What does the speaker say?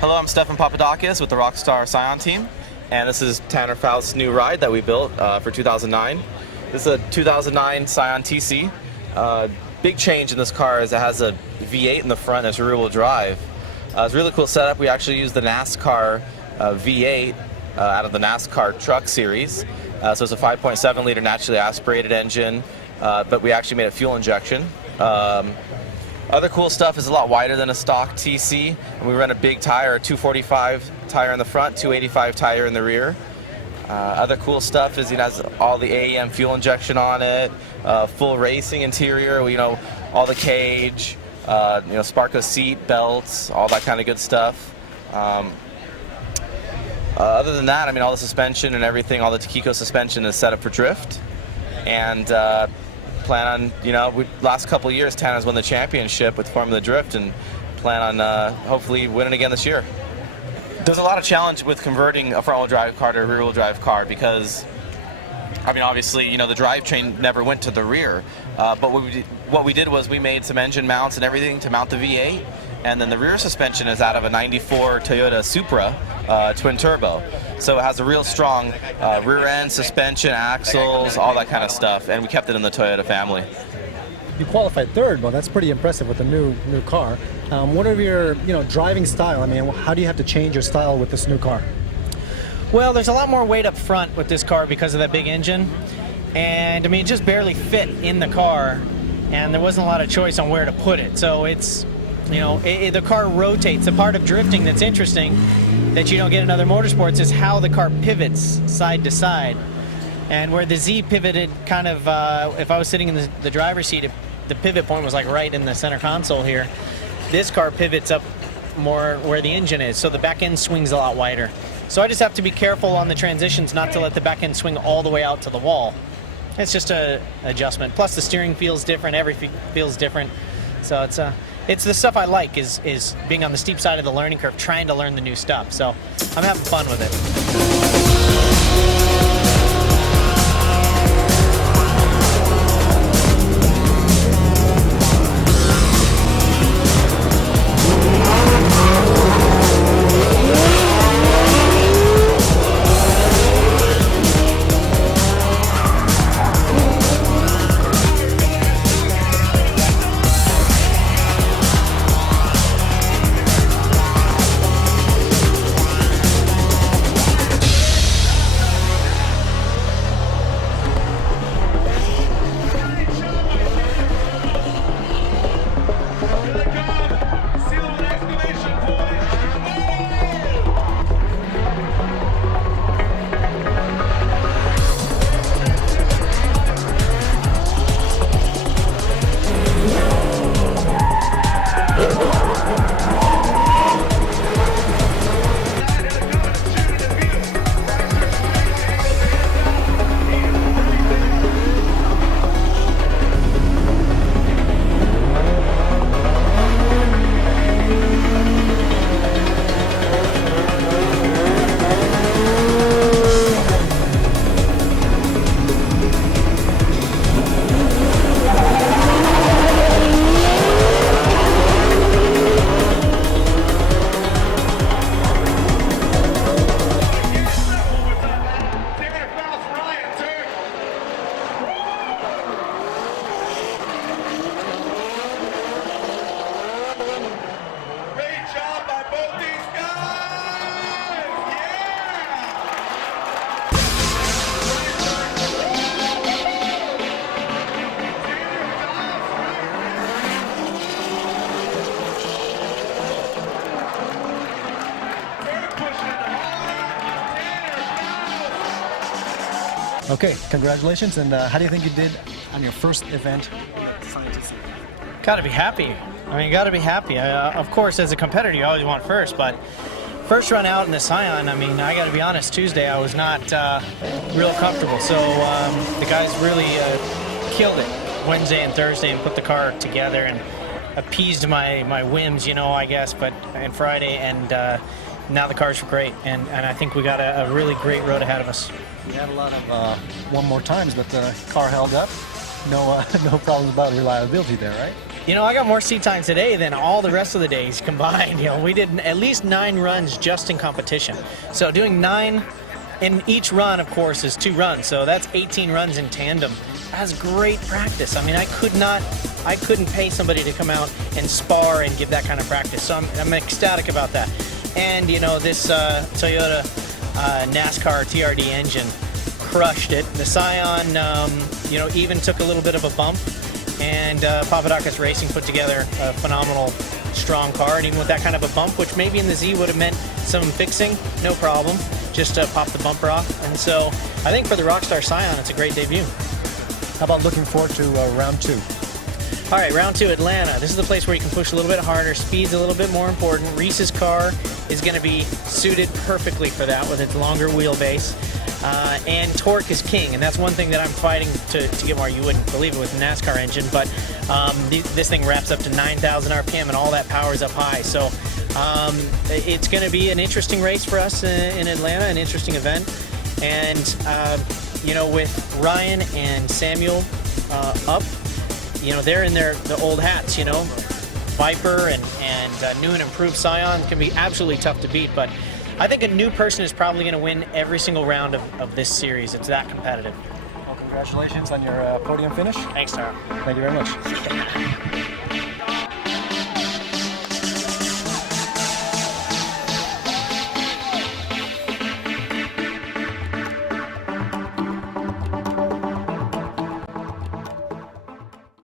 Hello, I'm Stefan Papadakis with the Rockstar Scion team, and this is Tanner Foust's new ride that we built for 2009. This is a 2009 Scion TC. Big change in this car is it has a V8 in the front and it's rear-wheel drive. It's a really cool setup. We actually used the NASCAR V8 out of the NASCAR truck series. So it's a 5.7 liter naturally aspirated engine, but we actually made a fuel injection. Other cool stuff is a lot wider than a stock TC, and we run a big tire, a 245 tire in the front, 285 tire in the rear. Other cool stuff is it has all the AEM fuel injection on it, full racing interior, all the cage, Sparco seat belts, all that kind of good stuff. Other than that, all the suspension and everything, all the Takiko suspension is set up for drift, and plan on, last couple of years, Tanner's won the championship with Formula Drift, and plan on hopefully winning again this year. There's a lot of challenge with converting a front-wheel drive car to a rear-wheel drive car because, obviously, the drivetrain never went to the rear. But what we did was we made some engine mounts and everything to mount the V8, and then the rear suspension is out of a '94 Toyota Supra twin turbo. So it has a real strong rear end, suspension, axles, all that kind of stuff, and we kept it in the Toyota family. You qualified third. Well, that's pretty impressive with a new car. What are your driving style? How do you have to change your style with this new car? Well, there's a lot more weight up front with this car because of that big engine, and it just barely fit in the car, and there wasn't a lot of choice on where to put it. So it's the car rotates. The part of drifting that's interesting that you don't get in other motorsports is how the car pivots side to side. And where the Z pivoted kind of, if I was sitting in the driver's seat, the pivot point was like right in the center console here. This car pivots up more where the engine is, so the back end swings a lot wider. So I just have to be careful on the transitions not to let the back end swing all the way out to the wall. It's just an adjustment. Plus the steering feels different, everything feels different. So it's the stuff I like is being on the steep side of the learning curve, trying to learn the new stuff. So I'm having fun with it. Okay, congratulations. And how do you think you did on your first event? Gotta be happy. Gotta be happy. Of course, as a competitor, you always want first, but first run out in the Scion, I gotta be honest, Tuesday I was not real comfortable. So the guys really killed it Wednesday and Thursday and put the car together and appeased my whims, I guess, and Friday, and now the cars were great, and I think we got a really great road ahead of us. We had a lot of one more times, but the car held up. No problems about reliability there, right? You know, I got more seat time today than all the rest of the days combined. You know, we did at least 9 runs just in competition. So doing 9 in each run, of course, is 2 runs. So that's 18 runs in tandem. That's great practice. I mean, I couldn't pay somebody to come out and spar and give that kind of practice. So I'm ecstatic about that. And, you know, this Toyota NASCAR TRD engine crushed it. The Scion, you know, even took a little bit of a bump. And Papadakis Racing put together a phenomenal, strong car. And even with that kind of a bump, which maybe in the Z would have meant some fixing, no problem. Just pop the bumper off. And so I think for the Rockstar Scion, it's a great debut. How about looking forward to round 2? All right, round 2, Atlanta. This is the place where you can push a little bit harder. Speed's a little bit more important. Reese's car is going to be suited perfectly for that with its longer wheelbase. And torque is king, and that's one thing that I'm fighting to get more. You wouldn't believe it with the NASCAR engine, but this thing wraps up to 9,000 RPM, and all that power is up high. So it's going to be an interesting race for us in Atlanta, an interesting event. And you know, with Ryan and Samuel up, you know, they're in the old hats. You know, Viper and new and improved Scion can be absolutely tough to beat, but I think a new person is probably going to win every single round of this series. It's that competitive. Well, congratulations on your podium finish. Thanks, Tara. Thank you very much.